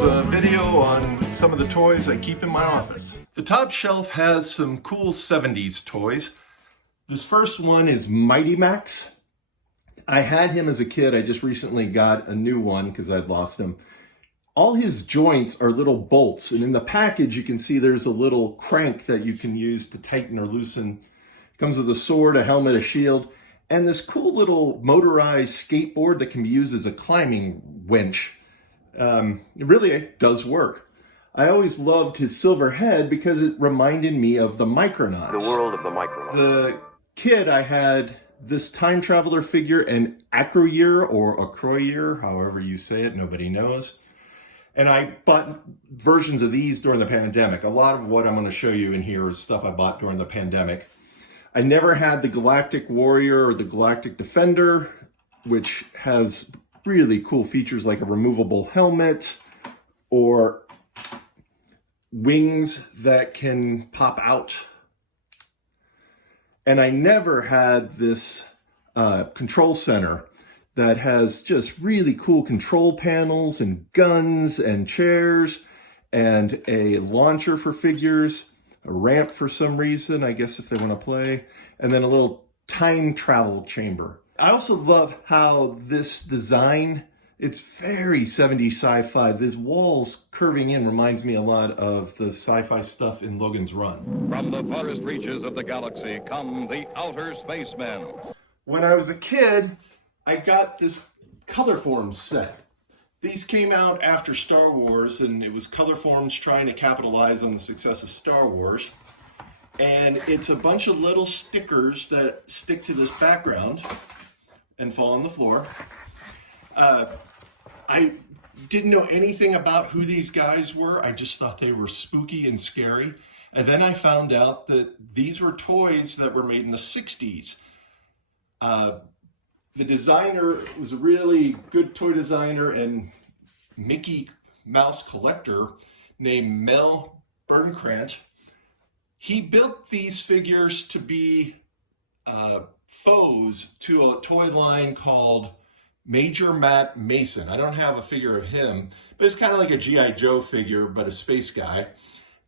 is a video on some of the toys I keep in my office. The top shelf has some cool 70s toys. This first one is Mighty Max. I had him as a kid. I just recently got a new one because I'd lost him. All his joints are little bolts, and in the package you can see there's a little crank that you can use to tighten or loosen. It comes with a sword, a helmet, a shield, and this cool little motorized skateboard that can be used as a climbing winch. It really does work. I always loved his silver head because it reminded me of the Micronauts. The world of the Micronauts. As a kid, I had this time traveler figure, an Acroyear or Acroyear, however you say it, nobody knows. And I bought versions of these during the pandemic. A lot of what I'm going to show you in here is stuff I bought during the pandemic. I never had the Galactic Warrior or the Galactic Defender, which has really cool features like a removable helmet or wings that can pop out. And I never had this control center that has just really cool control panels and guns and chairs and a launcher for figures, a ramp for some reason, I guess if they want to play, and then a little time travel chamber. I also love how this design, it's very 70s sci-fi. This walls curving in reminds me a lot of the sci-fi stuff in Logan's Run. From the farthest reaches of the galaxy come the outer spacemen. When I was a kid, I got this Colorforms set. These came out after Star Wars, and it was Colorforms trying to capitalize on the success of Star Wars. And it's a bunch of little stickers that stick to this background and fall on the floor. I didn't know anything about who these guys were. I just thought they were spooky and scary. And then I found out that these were toys that were made in the 60s. The designer was a really good toy designer and Mickey Mouse collector named Mel Bernkrant. He built these figures to be foes to a toy line called Major Matt Mason. I don't have a figure of him, but it's kind of like a G.I. Joe figure, but a space guy.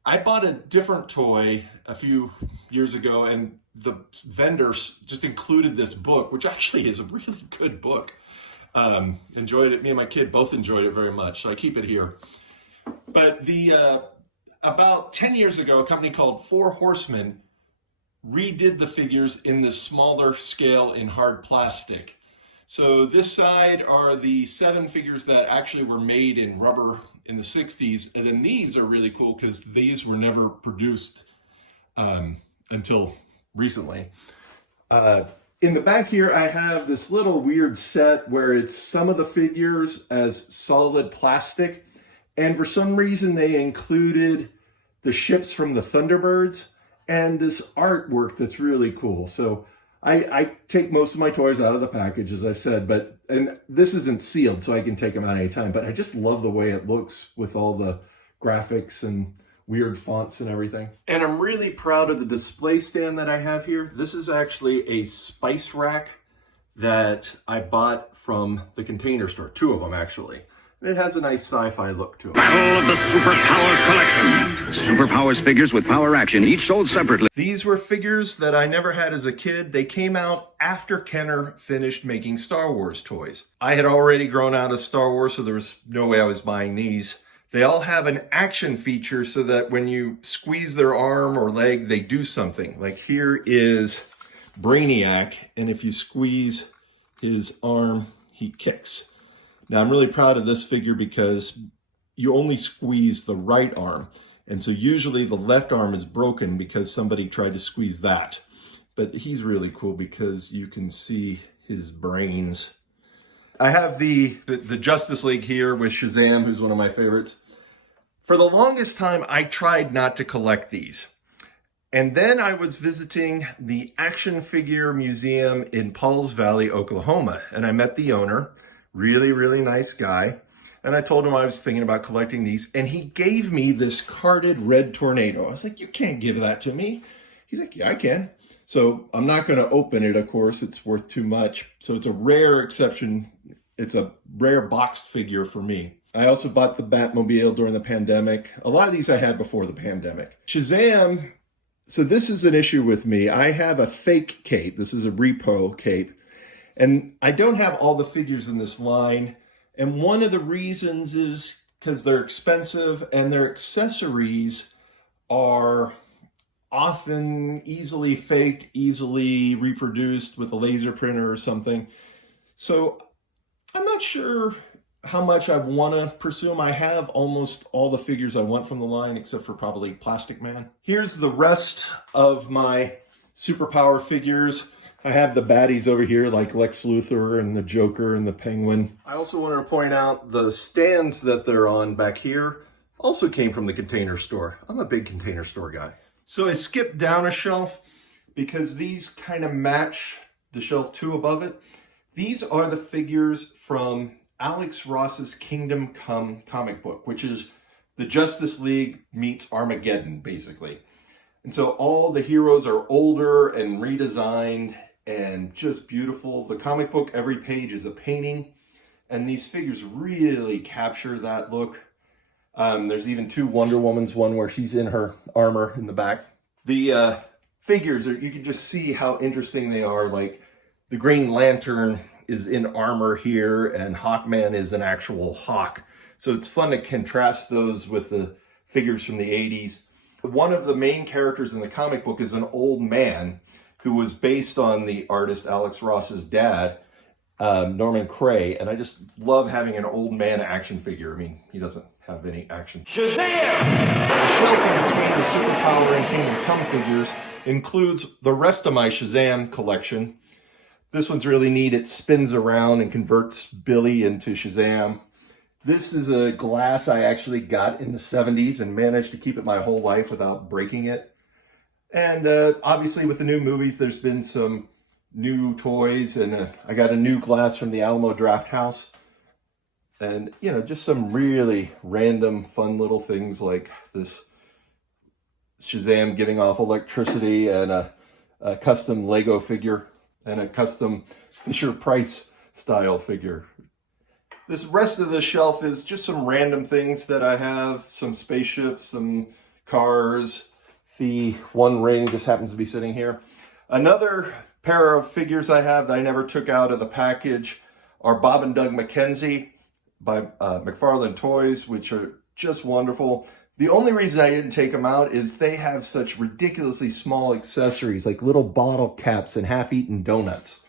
I bought a different toy a few years ago, and the vendors just included this book, which actually is a really good book. Enjoyed it. Me and my kid both enjoyed it very much, so I keep it here. But about 10 years ago, a company called Four Horsemen redid the figures in this smaller scale in hard plastic. So this side are the 7 figures that actually were made in rubber in the 60s. And then these are really cool because these were never produced until recently. In the back here, I have this little weird set where it's some of the figures as solid plastic. And for some reason, they included the ships from the Thunderbirds and this artwork that's really cool. So I take most of my toys out of the package, as I've said, and this isn't sealed, so I can take them out anytime, but I just love the way it looks with all the graphics and weird fonts and everything. And I'm really proud of the display stand that I have here. This is actually a spice rack that I bought from the Container Store, 2 of them actually. It has a nice sci-fi look to it. Battle of the Superpowers Collection. Superpowers figures with power action, each sold separately. These were figures that I never had as a kid. They came out after Kenner finished making Star Wars toys. I had already grown out of Star Wars, so there was no way I was buying these. They all have an action feature so that when you squeeze their arm or leg, they do something. Like here is Brainiac, and if you squeeze his arm, he kicks. Now, I'm really proud of this figure because you only squeeze the right arm. And so usually the left arm is broken because somebody tried to squeeze that. But he's really cool because you can see his brains. I have the Justice League here with Shazam, who's one of my favorites. For the longest time, I tried not to collect these. And then I was visiting the Action Figure Museum in Pauls Valley, Oklahoma. And I met the owner. Really, really nice guy. And I told him I was thinking about collecting these. And he gave me this carded red tornado. I was like, you can't give that to me. He's like, yeah, I can. So I'm not going to open it, of course. It's worth too much. So it's a rare exception. It's a rare boxed figure for me. I also bought the Batmobile during the pandemic. A lot of these I had before the pandemic. Shazam, so this is an issue with me. I have a fake cape. This is a repo cape. And I don't have all the figures in this line. And one of the reasons is because they're expensive and their accessories are often easily faked, easily reproduced with a laser printer or something. So I'm not sure how much I want to pursue them. I have almost all the figures I want from the line, except for probably Plastic Man. Here's the rest of my superpower figures. I have the baddies over here, like Lex Luthor and the Joker and the Penguin. I also wanted to point out the stands that they're on back here also came from the Container Store. I'm a big Container Store guy. So I skipped down a shelf because these kind of match the shelf 2 above it. These are the figures from Alex Ross's Kingdom Come comic book, which is the Justice League meets Armageddon, basically. And so all the heroes are older and redesigned and just beautiful. The comic book, every page is a painting, and these figures really capture that look. There's even 2 Wonder Womans, one where she's in her armor in the back. The figures, you can just see how interesting they are. Like the Green Lantern is in armor here, and Hawkman is an actual hawk. So it's fun to contrast those with the figures from the 80s. One of the main characters in the comic book is an old man who was based on the artist Alex Ross's dad, Norman Cray, and I just love having an old man action figure. I mean, he doesn't have any action. Shazam! The shelf in between the Superpower and Kingdom Come figures includes the rest of my Shazam collection. This one's really neat. It spins around and converts Billy into Shazam. This is a glass I actually got in the 70s and managed to keep it my whole life without breaking it. And obviously with the new movies, there's been some new toys, and I got a new glass from the Alamo Draft House. And, you know, just some really random, fun little things like this Shazam giving off electricity, and a custom Lego figure, and a custom Fisher-Price style figure. This rest of the shelf is just some random things that I have, some spaceships, some cars. The One Ring just happens to be sitting here. Another pair of figures I have that I never took out of the package are Bob and Doug McKenzie by McFarlane Toys, which are just wonderful. The only reason I didn't take them out is they have such ridiculously small accessories, like little bottle caps and half-eaten donuts.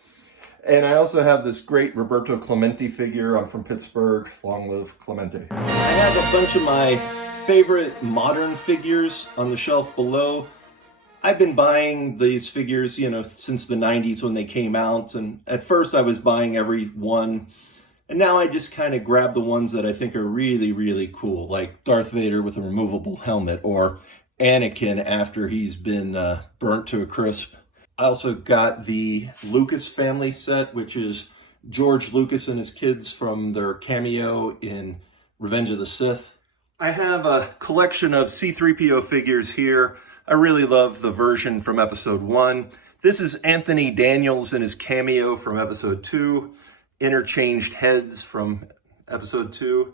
And I also have this great Roberto Clemente figure. I'm from Pittsburgh. Long live Clemente. I have a bunch of my favorite modern figures on the shelf below. I've been buying these figures, you know, since the 90s when they came out. And at first I was buying every one. And now I just kind of grab the ones that I think are really, really cool, like Darth Vader with a removable helmet, or Anakin after he's been burnt to a crisp. I also got the Lucas family set, which is George Lucas and his kids from their cameo in Revenge of the Sith. I have a collection of C-3PO figures here. I really love the version from episode 1. This is Anthony Daniels and his cameo from episode 2. Interchanged heads from episode 2.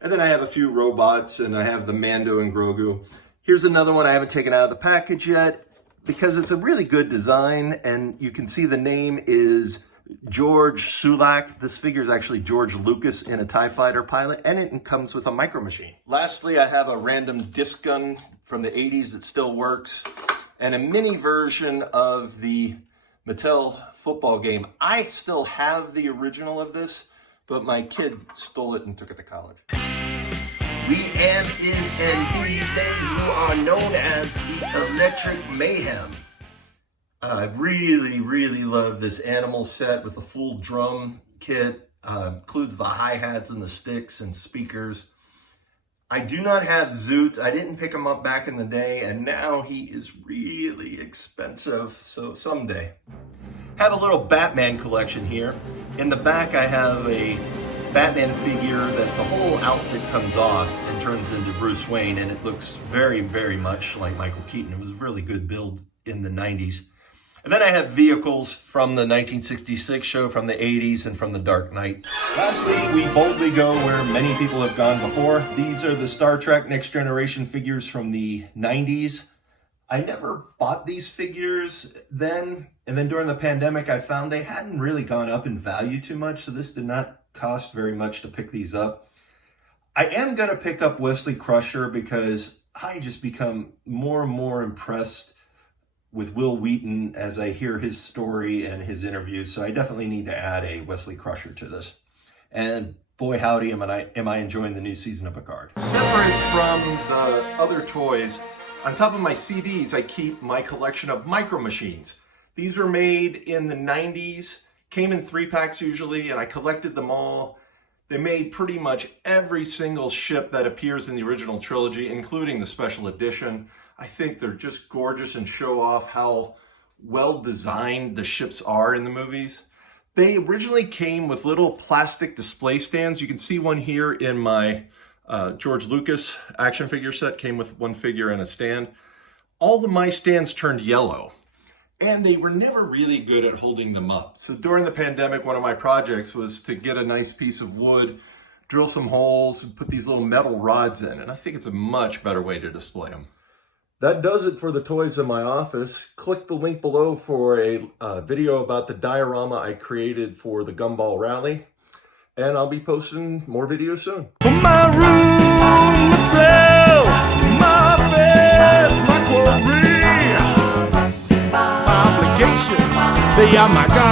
And then I have a few robots, and I have the Mando and Grogu. Here's another one I haven't taken out of the package yet because it's a really good design, and you can see the name is George Sulak. This figure is actually George Lucas in a TIE Fighter pilot, and it comes with a Micro Machine. Lastly, I have a random disc gun from the 80s that still works, and a mini version of the Mattel football game. I still have the original of this, but my kid stole it and took it to college. We am, is, and be they who are known as the Electric Mayhem. I really, really love this animal set with the full drum kit. Includes the hi-hats and the sticks and speakers. I do not have Zoot. I didn't pick him up back in the day, and now he is really expensive, so someday. Have a little Batman collection here. In the back I have a Batman figure that the whole outfit comes off and turns into Bruce Wayne, and it looks very, very much like Michael Keaton. It was a really good build in the 90s. And then I have vehicles from the 1966 show, from the 80s, and from the Dark Knight. Lastly, we boldly go where many people have gone before. These are the Star Trek Next Generation figures from the 90s. I never bought these figures then, and then during the pandemic, I found they hadn't really gone up in value too much, so this did not cost very much to pick these up. I am going to pick up Wesley Crusher because I just become more and more impressed with Will Wheaton as I hear his story and his interviews. So I definitely need to add a Wesley Crusher to this. And boy howdy, am I enjoying the new season of Picard. Separate from the other toys, on top of my CDs, I keep my collection of Micro Machines. These were made in the 90s, came in 3-packs usually, and I collected them all. They made pretty much every single ship that appears in the original trilogy, including the special edition. I think they're just gorgeous and show off how well designed the ships are in the movies. They originally came with little plastic display stands. You can see one here in my George Lucas action figure set. Came with one figure and a stand. All of my stands turned yellow, and they were never really good at holding them up. So during the pandemic, one of my projects was to get a nice piece of wood, drill some holes, and put these little metal rods in, and I think it's a much better way to display them. That does it for the toys in my office. Click the link below for a video about the diorama I created for the Gumball Rally. And I'll be posting more videos soon. My room, my cell, my affairs, my quarry, my obligations, they are my God.